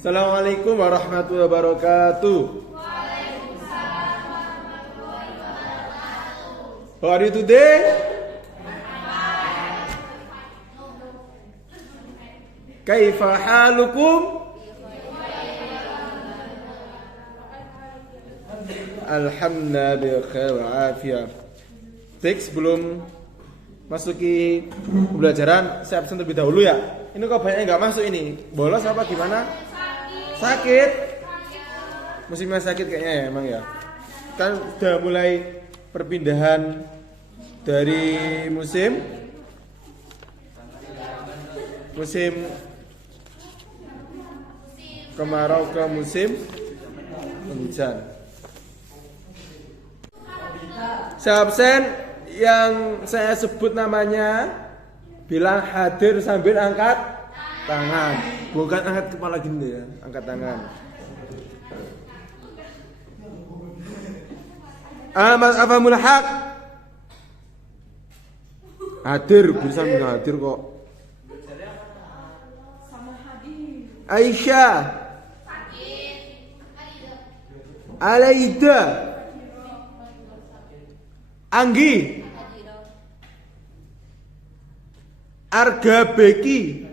Assalamualaikum warahmatullahi wabarakatuh. How are you today? Kaifa halukum? Alhamdulillah bi khair wa afiyah. Baik, sebelum masuki pembelajaran saya absen terlebih dahulu ya. Ini kok banyak nggak masuk ini? Bolos apa gimana? Sakit. Musimnya sakit kayaknya ya emang ya. Kan udah mulai perpindahan dari musim kemarau ke musim hujan. Saya absen, yang saya sebut namanya bilang hadir sambil angkat tangan, bukan angkat kepala gini ya, angkat tangan. Mas afamul haq hadir, bisa hadir kok. Aisyah, Alaida, Anggi, Arga Beki,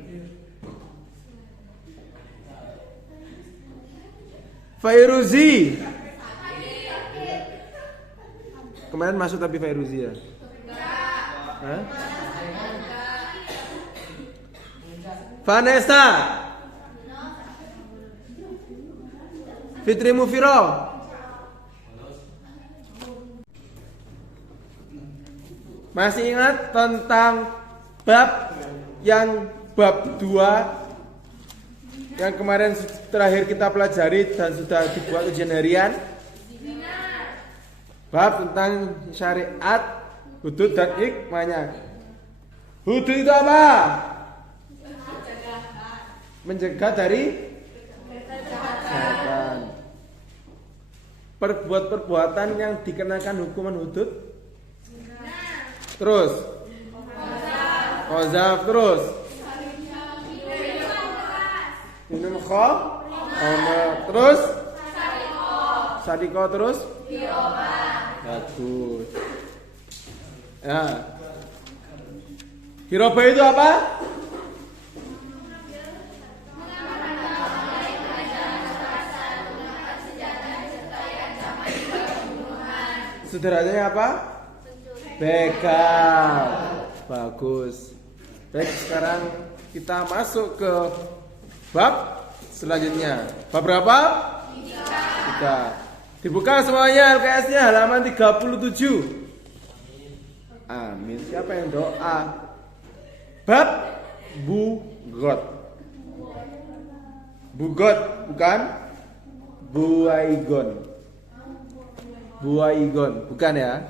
Fairuzi. Kemarin masuk tapi Fairuzi ya? Hah? Vanessa, Fitri Mufiro, masih ingat tentang bab 2 yang kemarin terakhir kita pelajari dan sudah dibuat ujian harian? Bab tentang syariat, hudud dan hikmahnya. Hudud itu apa? Mencegah dari kejahatan. Perbuatan yang dikenakan hukuman hudud. Terus qazaf, terus minum khamr, terus sadiko, terus bagus. Ya. Hiroba itu apa? Sederhananya apa? Begal. Bagus. Baik, sekarang kita masuk ke bab selanjutnya. Bab berapa? 3. Dibuka semuanya LKS-nya halaman 37. Amin. Siapa yang doa? Bab bugot. Bugot bukan buaigon. Buaigon bukan ya?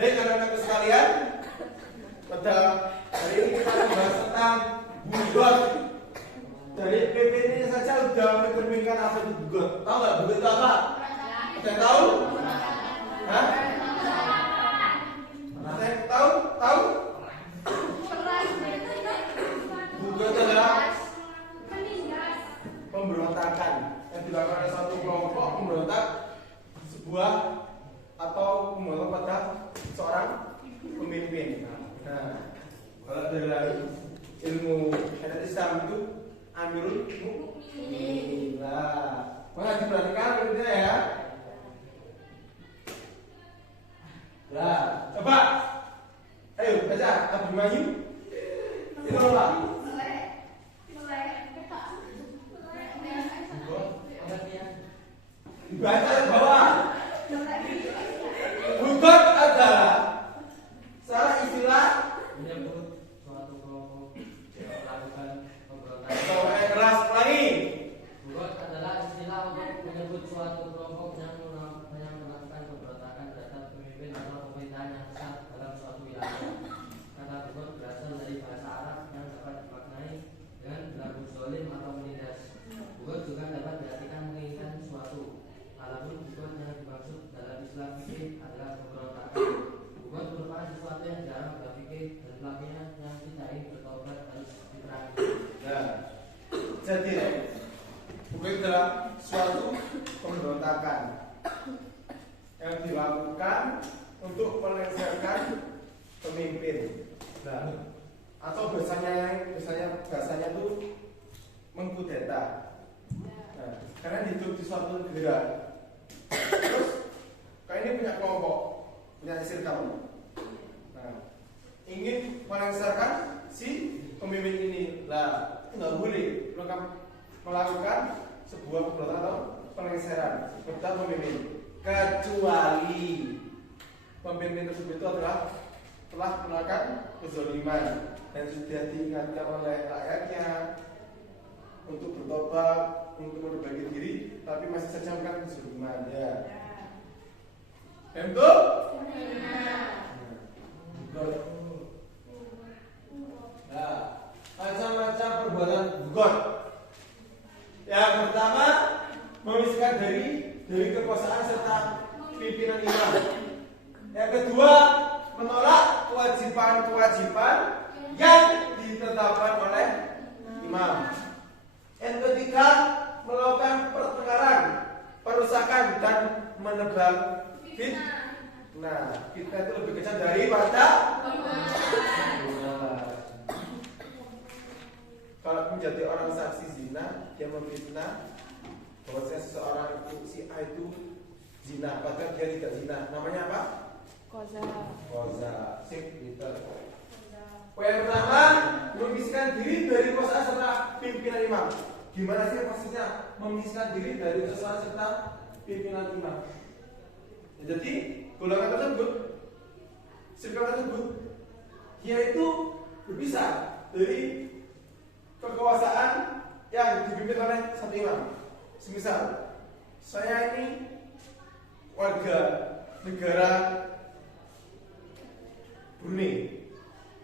Baik, anak-anak sekalian, pada hari ini kita membahas tentang bugot. Dari PPT saja sudah mencerminkan apa itu bugot. Tahu nggak bugot itu apa? Ada yang tahu? Hah? Ada yang tahu? Tahu? Bugot adalah pemberontakan yang dilakukan oleh satu kelompok pemberontak sebuah atau pemberontak pada seorang pemimpin. Nah, kalau dari ilmu syariat Islam itu Amirul Mukminin. Nah, maka diperhatikan berikutnya ya. Nah, coba. Ayo baca Abimanyu. Itu apa? Baca di bawah. Bugot adalah salah istilah menyebut suatu kelompok yang melakukan pemberontakan. Keras lagi. Bugot adalah istilah untuk menyebut suatu kelompok yang melakukan pemberontakan terhadap pemimpin atau pemerintahan yang sah dalam suatu wilayah. Kata bugot berasal dari bahasa Arab yang dapat terjadi. Bukan adalah suatu pemberontakan yang dilakukan untuk melengsarkan pemimpin. Nah, atau bahasanya itu mengkudeta. Nah, karena hidup di suatu negara. Terus kayak ini punya kelompok, punya circle. Nah, ingin melengsarkan si pemimpin ini. Lah, nggak boleh melakukan sebuah pemberontakan atau pelengseran terhadap pemimpin, kecuali pemimpin tersebut itu adalah telah melakukan kezaliman dan sudah diingatkan oleh rakyatnya untuk bertobat, untuk memperbaiki diri, tapi masih saja melakukan kezaliman. Ya. Betul? Nah, macam-macam perbuatan bugot. Yang pertama, memisahkan dari kekuasaan serta pimpinan imam. Yang kedua, menolak kewajiban-kewajiban yang ditetapkan oleh imam. Yang ketiga, melakukan pertengkaran, perusakan dan menebar fitnah. Nah, fitnah itu lebih kejam daripada kalau menjadi orang saksi zina, dia memfitnah bahwasanya seseorang itu si A itu zina, padahal dia tidak zina. Namanya apa? Koza. Sip, gitu. Poin pertama, memisahkan diri dari kekuasaan serta pimpinan imam. Gimana sih maksudnya memisahkan diri dari kekuasaan serta pimpinan imam? Jadi golongan tersebut, circle tersebut, yaitu berpisah dari kekuasaan yang dipimpin oleh satu imam. Semisal saya ini warga negara Brunei.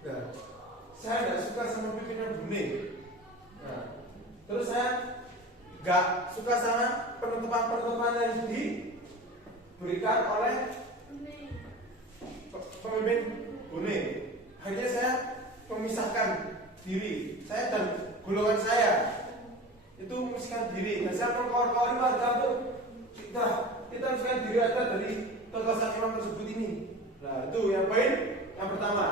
Nah, saya tidak suka sama pimpinan Brunei. Nah, terus saya nggak suka sama penutupan yang diberikan oleh pemimpin Brunei. Akhirnya saya memisahkan diri, saya dan golongan saya itu memisahkan diri, dan saya mengkawal-kawali warga untuk kita memisahkan diri aja dari kekuasaan imam tersebut ini. Nah, itu yang poin yang pertama.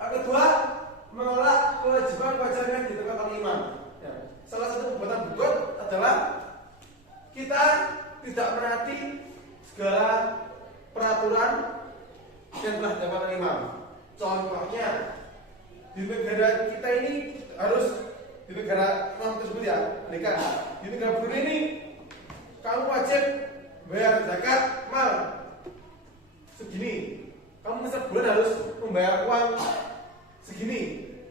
Yang kedua, menolak kewajiban-kewajiban yang ditetapkan oleh imam. Ya. Salah satu perbuatan bugot adalah kita tidak menaati segala peraturan yang telah ditetapkan oleh imam. Contohnya, di negara kita ini harus di negara imam tersebut ya, mereka di negara Brunei ini kamu wajib bayar zakat mal segini. Kamu setiap bulan harus membayar uang segini.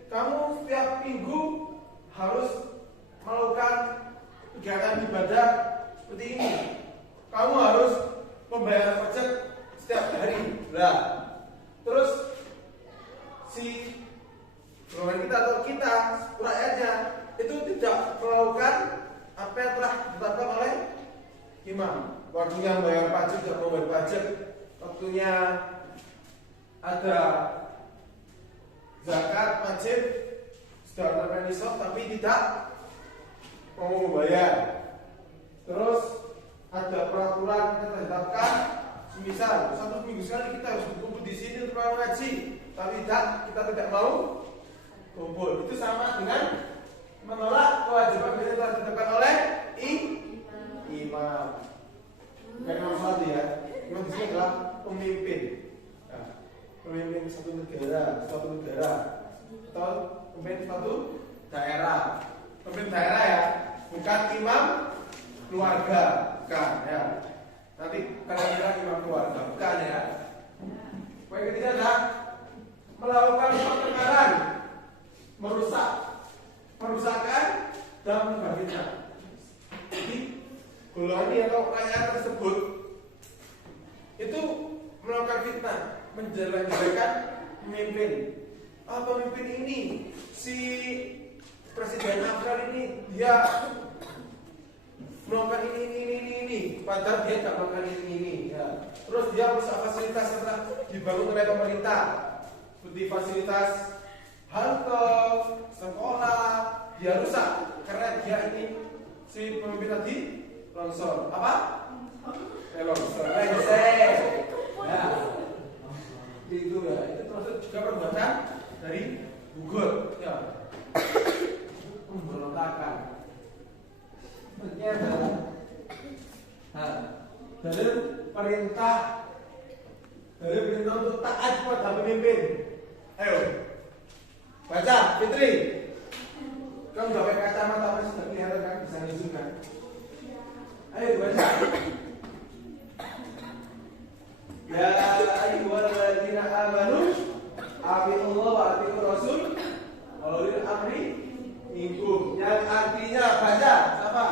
Kamu setiap minggu harus melakukan kegiatan ibadah seperti ini. Kamu harus membayar pajak setiap hari. Nah, terus si golongan kita atau kita rakyatnya itu tidak melakukan apa yang telah ditetapkan oleh imam. Waktunya membayar pajak, tidak membayar pajak. Waktunya ada zakat wajib sudah terkena nisab tapi tidak mau membayar. Terus ada peraturan yang ditetapkan, misal satu minggu sekali kita harus berkumpul di sini untuk ngaji, tapi kita tidak mau kumpul. Itu sama dengan menolak kewajiban yang telah ditetapkan oleh imam. Bukan nomor satu ya. Imam di sini adalah pemimpin. Nah, pemimpin suatu negara atau pemimpin suatu daerah. Pemimpin daerah ya, bukan imam keluarga, bukan ya. Nanti kalian bilang imam keluarga, bukan ya. Poin ketiga adalah melakukan pertengkaran, merusakan dan membangkitkan. Jadi golongan ini atau rakyat tersebut itu melakukan fitnah, menjelek-jelekan pemimpin. Pemimpin ini si presiden Afgan ini dia melakukan ini, padahal dia tidak melakukan ini ya. Terus dia merusak fasilitas yang telah dibangun oleh pemerintah, seperti fasilitas halte, sekolah, dia rusak si pemimpin tadi longsor. Apa? Longsor. Lengseng. Ya. Itu ya. Itu termasuk juga perbuatan dari gugur. Ya. Pemberontakan. Ini adalah dari perintah untuk taat kepada pemimpin. Ayo, baca, Fitri. Kamu nggak pakai kacamata, apa sudah kelihatan kan? Bisa ngitung kan? Ayo baca. Ya ayyuhalladzina amanu atiiullah wa atiiur rasul wa ulil amri minkum. Yang artinya baca, siapa?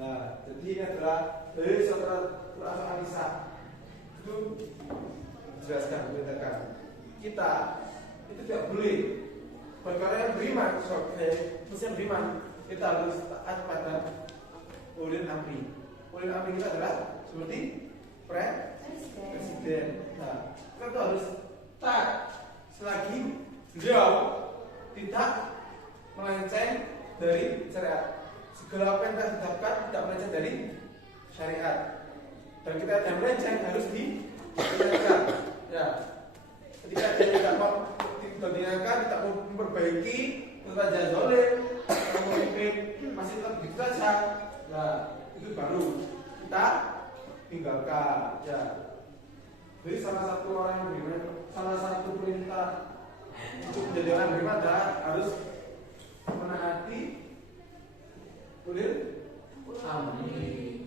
Nah, jadi ini adalah dari surat Al-Anisa itu dijelaskan, memberitakan kita itu tidak boleh perkara yang beriman, yang beriman kita harus taat pada ulil amri. Ulil amri kita adalah seperti presiden. Nah, kita harus taat selagi beliau tidak melenceng dari syariat. Segala apa yang kita tetapkan tidak melenceng dari syariat. Dan kita yang melenceng harus diingatkan. Ya. Ketika dia tidak mau diingatkan, tidak mau memperbaiki, tetap saja zalim, memimpin masih tetap begitu saja. Nah, itu baru kita tinggalkan. Ya. Jadi salah satu orang yang beriman, salah satu perintah untuk menjadi orang beriman adalah harus menaati ulil amri.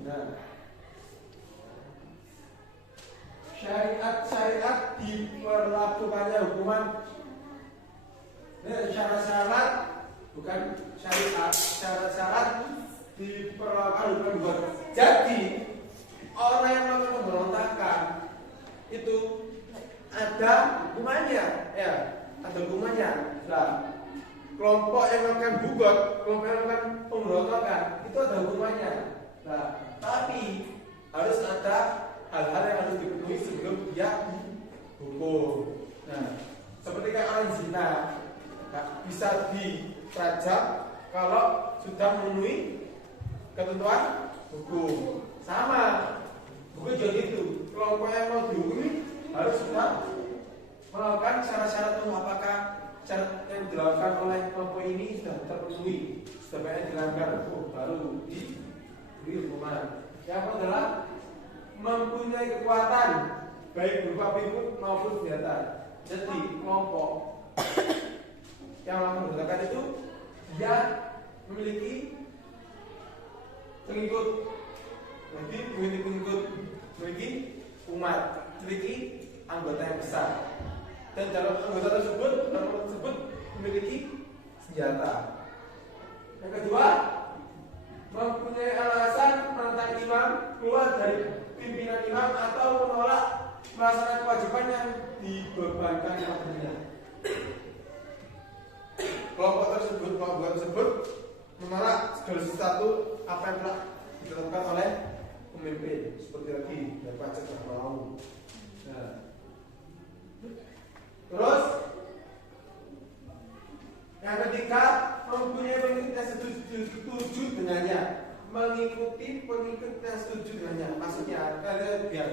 Nah, syariat diperlakukannya hukuman syarat-syarat, bukan syariat, syarat-syarat diperlakukan hukuman. Jadi orang yang melakukan pemberontakan itu ada hukumannya, ya. Ada hukumannya. Nah, kelompok yang melakukan bugot, kelompok yang melakukan pemberontakan itu ada hukumannya. Nah, tapi harus ada hal-hal yang harus dipenuhi sebelum dia hukum. Nah, seperti kayak orang zina, bisa dirajam kalau sudah memenuhi ketentuan hukum. Sama, bukan juga gitu. Kelompok yang mau dihukumi harus sudah melakukan syarat-syarat apakah syarat yang dilakukan oleh kelompok ini sudah terpenuhi, sudah banyak dilanggar, baru diberi hukuman. Yang adalah mempunyai kekuatan baik berupa pengikut maupun senjata. Jadi kelompok yang melakukan itu dia memiliki pengikut, jadi memiliki umat, memiliki anggota yang besar. Dan dalam anggota tersebut memiliki senjata. Yang kedua, mempunyai alasan menentang imam, keluar dari pimpinan imam atau menolak melaksanakan kewajiban yang dibebankan kepadanya. Kelompok tersebut menolak segala sesuatu apa yang telah ditetapkan oleh pemimpin, seperti tadi yang pajak yang mau. Nah, terus yang ketiga, mempunyai pengikut yang setuju dengannya, mengikuti pengikut yang setuju dengannya. Maksudnya kalian biar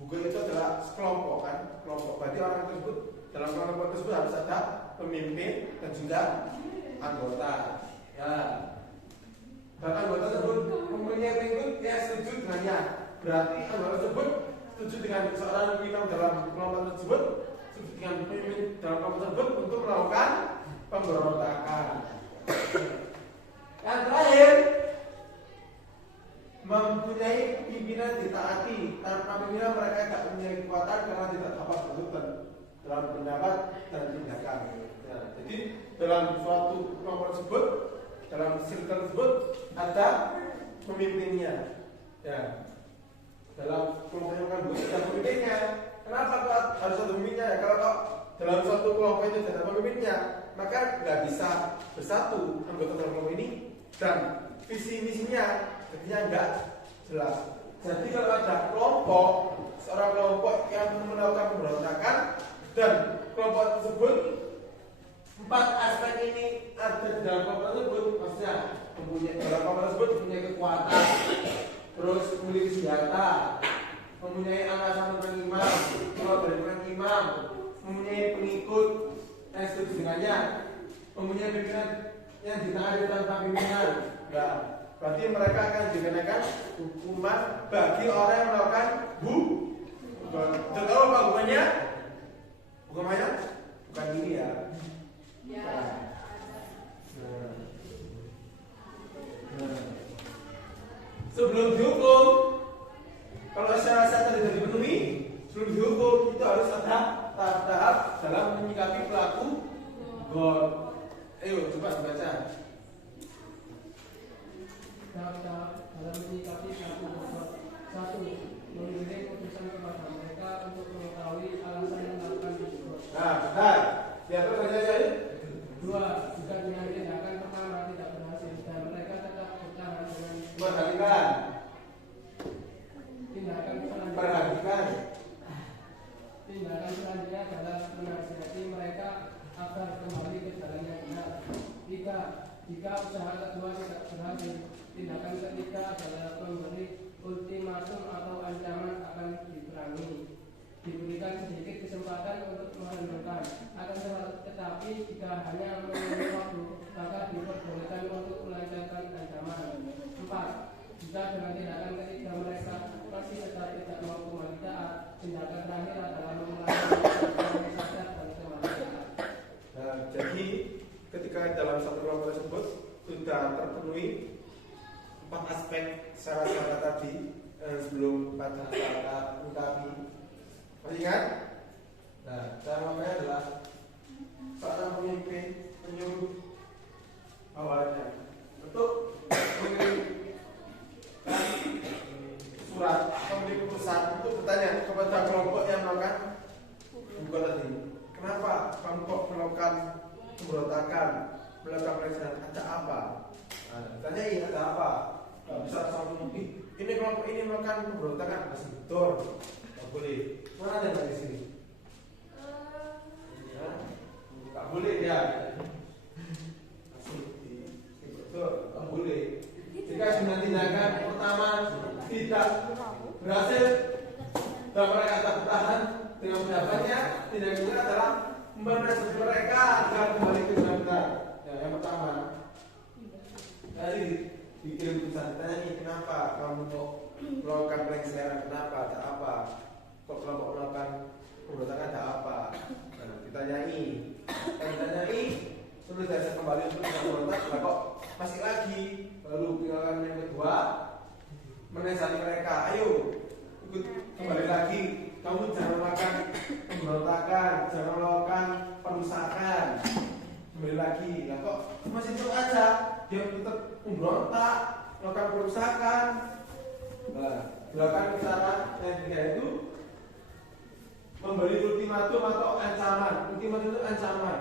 buku itu adalah sekelompok kan, kelompok. Berarti orang tersebut dalam kelompok tersebut harus ada pemimpin dan juga anggota. Ya. Dan anggota tersebut mempunyai pengikut yang setuju dengannya. Berarti anggota tersebut setuju dengan seorang imam dalam kelompok tersebut, setuju dengan pemimpin dalam kelompok tersebut untuk melakukan pemberontakan. Yang terakhir, mempunyai pimpinan ditaati. Tanpa pimpinan mereka tidak mempunyai kekuatan karena tidak dapat bertukar dalam pendapat dan tindakan. Ya, jadi dalam suatu kelompok tersebut, dalam circle tersebut ada pemimpinnya. Ya. Dalam kelompok yang kan ada pemimpinnya. Kenapa kok harus ada pemimpinnya? Ya, kalau kok dalam suatu kelompok itu tidak ada pemimpinnya, maka nggak bisa bersatu anggota dalam kelompok ini dan visi misinya jadinya enggak jelas. Jadi kalau ada kelompok, seorang kelompok yang melakukan pemberontakan dan kelompok tersebut empat aspek ini ada di dalam kelompok tersebut, maksudnya dalam kelompok tersebut mempunyai kekuatan, terus memiliki senjata, mempunyai atasan pengimam, keluar dari pengimam, mempunyai pengikut yang setuju dengannya, mempunyai pimpinan yang ditaati tanpa pimpinan. Nah, berarti mereka akan dikenakan hukuman bagi orang yang melakukan dan kalau apa hukumannya? Hukumannya bukan ini ya. Sebelum dihukum, kalau syarat-syarat tidak dipenuhi, sebelum dihukum itu harus ada tahap-tahap dalam menyikapi pelaku gol. Ayo coba baca. Tahap-tahap dalam menyikapi pelaku gol. 1. Mengirim putusan kepada mereka untuk mengetahui alasan melakukan gol. Nah, benar. Lihat baca aja. 2. Jika dengan tindakan pertama tidak berhasil dan mereka tetap bertahan dengan Perhatikan. Tindakan selanjutnya adalah menasihati mereka agar kembali ke jalan yang benar. 3. Jika usaha kedua tidak berhasil, tindakan ketiga adalah memberi ultimatum atau ancaman akan diperangi. Diberikan sedikit kesempatan untuk menentukan, akan tetapi jika hanya menunggu waktu, maka diperbolehkan untuk melancarkan ancaman. 4. Jika dengan tindakan ketiga mereka masih tetap tidak mau kembali taat, tindakan terakhir adalah mengulangi sadar dan kembali taat. Nah, jadi ketika dalam satu kelompok tersebut sudah terpenuhi 4 aspek syarat-syarat tadi sebelum pada syarat ungkapi, masih ingat? Nah, cara makanya adalah seorang pemimpin menyuruh awalnya untuk mengirim surat memberi putusan untuk bertanya kepada kelompok yang melakukan bukan tadi, kenapa kamu kok melakukan pemberontakan, melakukan pelecehan, ada apa? Nah, tanyain ada apa? Gak bisa langsung ini kelompok ini melakukan pemberontakan, masih betul, nggak boleh. Mana ada dari sini? Nggak boleh ya. Betul, nggak boleh. Jika dengan tindakan pertama tidak berhasil dan mereka tak bertahan dengan pendapatnya, tindakan kedua adalah menasihati mereka agar kembali ke jalan benar. Ya, yang pertama, dari dikirim putusan, tanya kenapa kamu kok melakukan pelecehan, kenapa, ada apa? Kok kelompok melakukan pemberontakan, ada apa? Nah, ditanyai, terus saya kembali untuk memberontak, kok masih lagi. Lalu tinggalkan yang kedua, menasihati mereka, ayo ikut kembali lagi, kamu jangan melakukan pemberontakan, jangan melakukan perusakan, kembali lagi. Nah kok masih terus aja dia tetap memberontak, melakukan perusakan. Nah, dilakukan cara yang ketiga itu memberi ultimatum atau ancaman. Ultimatum itu ancaman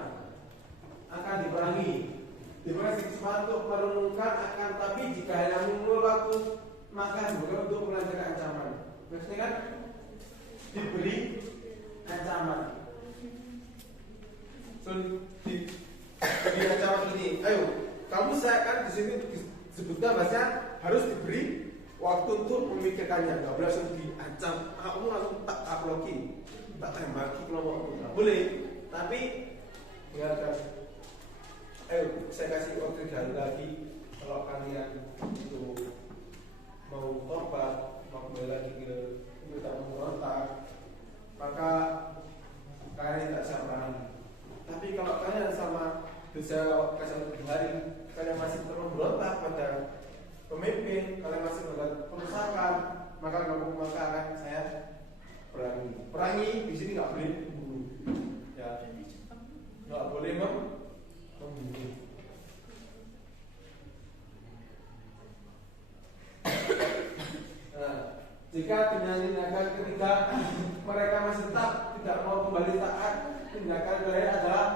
akan diperangi. Diberi kesempatan untuk merenungkan akan, tapi jika hanya mengulur waktu maka bukan untuk melancarkan ancaman. Maksudnya kan diberi ancaman. So, diberi ancaman ini. Ayo, kamu saya kan di sini disebutkan bahasa harus diberi waktu untuk memikirkannya. Nggak boleh langsung diancam. Kamu langsung tak aploki, tak tembaki kelompokmu. Nggak boleh. Tapi ingatkan. Ayo, saya kasih waktu 3 hari lagi. Kalau kalian itu mau tobat, mau kembali lagi ke tidak memberontak, maka kalian tidak bisa berani. Tapi kalau kalian sama dosa kasih 3 hari, kalian masih terus memberontak pada pemimpin, kalian masih melakukan perusakan, maka akan saya perangi. Perangi di sini nggak boleh bunuh, ya, nggak boleh membunuh. Nah, jika dengan tindakan ketiga mereka masih tetap tidak mau kembali taat, tindakan lain adalah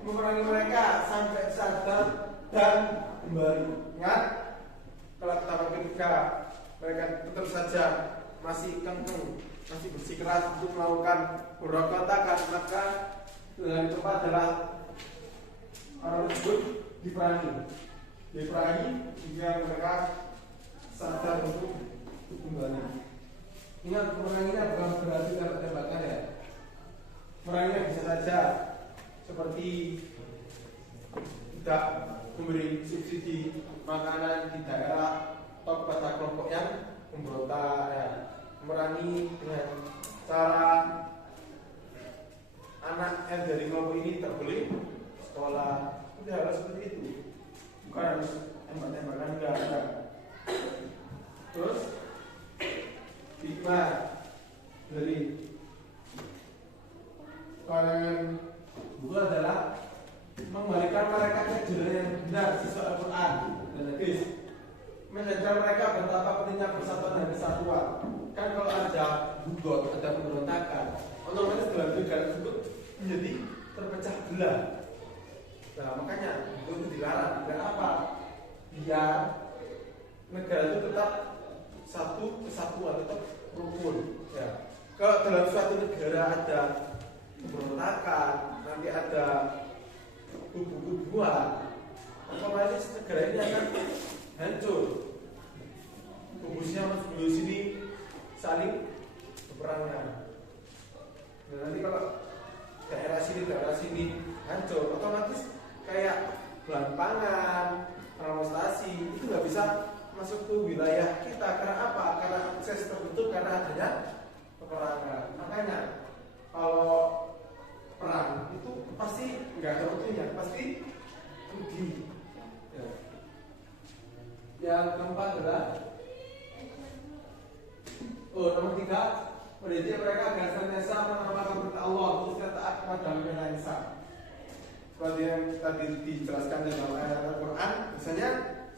memerangi mereka sampai sadar dan kembali. Ingat, Kalau ketika mereka tetap saja masih kengkeng, masih bersikeras untuk melakukan muraqabah, maka dengan tepat adalah orang tersebut diperangi hingga mereka sadar untuk kembali. Ingat, pemenangnya bukan berarti cara tembakan ya. Peranginya bisa saja seperti tidak memberi subsidi makanan di daerah atau pada kelompok yang memberontak ya. Memerangi dengan cara anak yang dari kelompok ini tak boleh sekolah, tidak harus seperti itu, bukan harus tembak-tembakan, enggak. Terus hikmah dari karangan buku adalah membalikan mereka ke jalan yang benar sesuai Al-Quran dan hadis, mengajar mereka betapa pentingnya persatuan dan kesatuan. Kan kalau ada bugot, ada pemberontakan, otomatis dalam negara tersebut menjadi terpecah belah. Nah makanya itu dilarang. Dan apa? Biar negara itu tetap satu kesatuan, tetap rukun. Ya. Kalau dalam suatu negara ada pemberontakan, nanti ada kubu-kubuan, otomatis negara ini akan hancur. Kubusnya masuk sini saling berperangan. Nah, nanti kalau daerah sini hancur, otomatis kayak bahan pangan, transportasi itu nggak bisa masuk ke wilayah kita. Karena apa? Karena akses tertutup karena adanya peperangan. Makanya kalau perang itu pasti nggak ada untungnya, pasti rugi. Ya. Yang keempat adalah nomor 3, mendidik mereka agar senantiasa mengamalkan perintah Allah, khususnya taat kepada perintah Islam. Seperti yang tadi dijelaskan dalam ayat Al-Quran, misalnya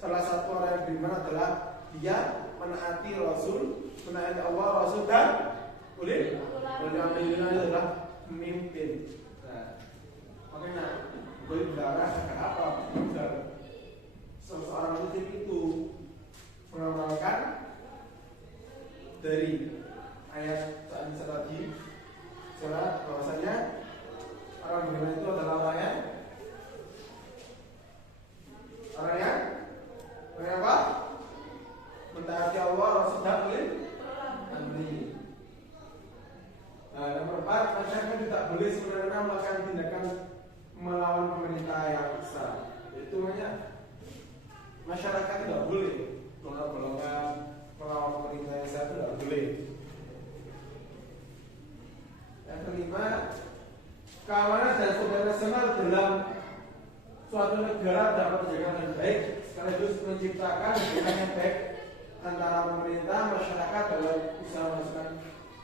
salah satu orang yang beriman adalah dia menaati Rasul, menaati Allah, Rasul dan ulil amri adalah pemimpin. Nah, makanya boleh dilarang agar apa? Agar seseorang muslim itu mengamalkan dari ayat tadi, jelas bahwasanya orang beriman itu adalah orang yang apa? Mentaati Allah, Rasul dan ulil amri. Nah, nomor 4, masyarakat tidak boleh semena-mena melakukan tindakan melawan pemerintah yang besar. Itu namanya masyarakat tidak boleh golongan-golongan melawan pemerintah yang besar, itu tidak boleh. Yang kelima, keamanan dan keamanan nasional dalam suatu negara dapat terjaga dengan baik, sekaligus menciptakan hubungan yang baik antara pemerintah, masyarakat dalam usaha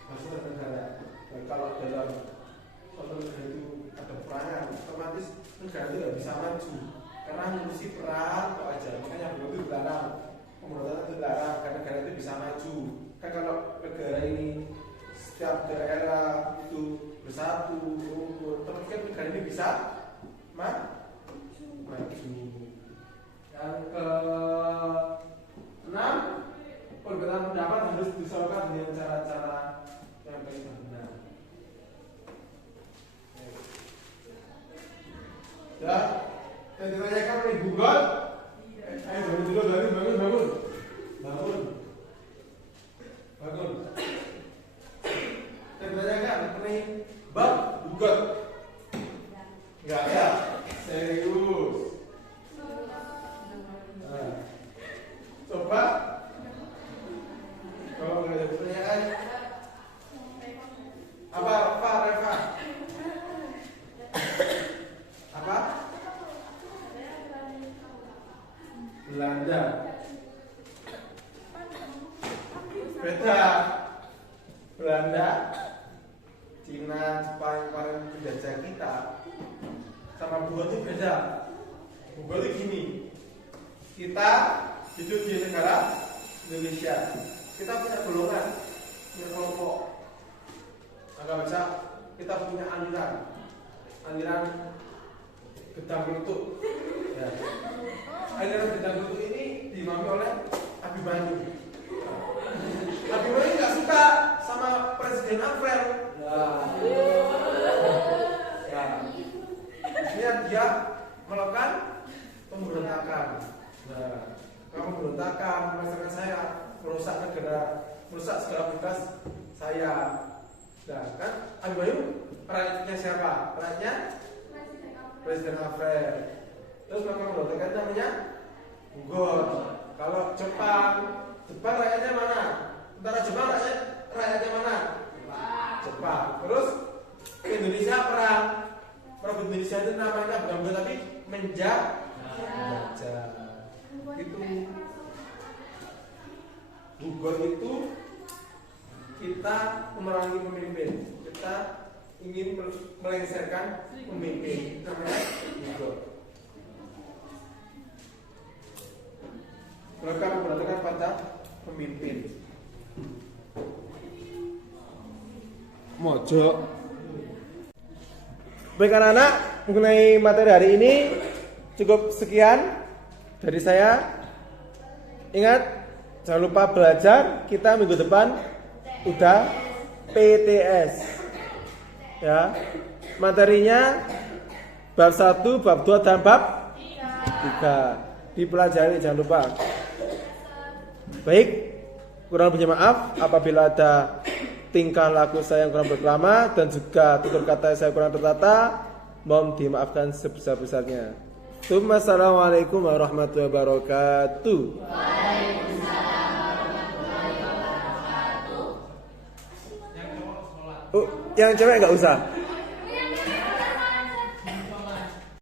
masukan negara. Dan kalau dalam suatu negara itu ada perangan, otomatis negara itu tidak bisa maju karena ngurusi perang atau aja. Makanya itu dilarang, pemberontakan itu dilarang karena negara itu bisa maju. Kan kalau negara ini setiap daerah itu bersatu, rukun, otomatis kan negara ini bisa maju. Yang ke-6, perbedaan pendapat harus disolkan dengan cara-cara yang paling benar. Ya, yang ditanyakan oleh Google, ayo bangun. Yang ditanyakan oleh Bang Google, enggak ya, serius. Nah, coba kalau nggak ada pertanyaan, apa Reva? Apa? Belanda. Beda. Belanda, Cina, Jepang yang paling penjajah kita sama Bugo itu beda. Bugo itu gini, kita hidup di negara Indonesia, kita punya golongan, punya kelompok. Agak baca, kita punya aliran gedang lutut. Ya. Aliran gedang lutut ini diimami oleh Abimanyu. Abimanyu nggak suka sama Presiden Afrel. Ya. Akhirnya dia melakukan pemberontakan. Nah, kamu pemberontakan, memasakkan saya, merusak negara, merusak segala tugas saya. Nah, kan Abimanyu rakyatnya siapa? Rakyatnya Presiden Afrel. Terus melakukan pemberontakan namanya Bugot. Kalau Jepang rakyatnya mana? Tentara Jepang rakyatnya mana? Jepang. Terus Indonesia perang Indonesia itu namanya bukan bukan tapi menjajah. Itu Bugot itu kita memerangi pemimpin, kita ingin melengsarkan pemimpin, namanya Bugot. Mereka memberontakkan pada pemimpin. Mojok. Baik anak-anak, mengenai materi hari ini cukup sekian dari saya. Ingat, jangan lupa belajar. Kita minggu depan udah PTS. Ya. Materinya bab 1, bab 2 dan bab 3. Dipelajari, jangan lupa. Baik, kurang lebihnya maaf apabila ada tingkah laku saya yang kurang berkelama dan juga tutur kata saya kurang tertata, mohon dimaafkan sebesar-besarnya. Assalamualaikum warahmatullahi wabarakatuh. Waalaikumsalam warahmatullahi wabarakatuh. Yang cewek nggak usah.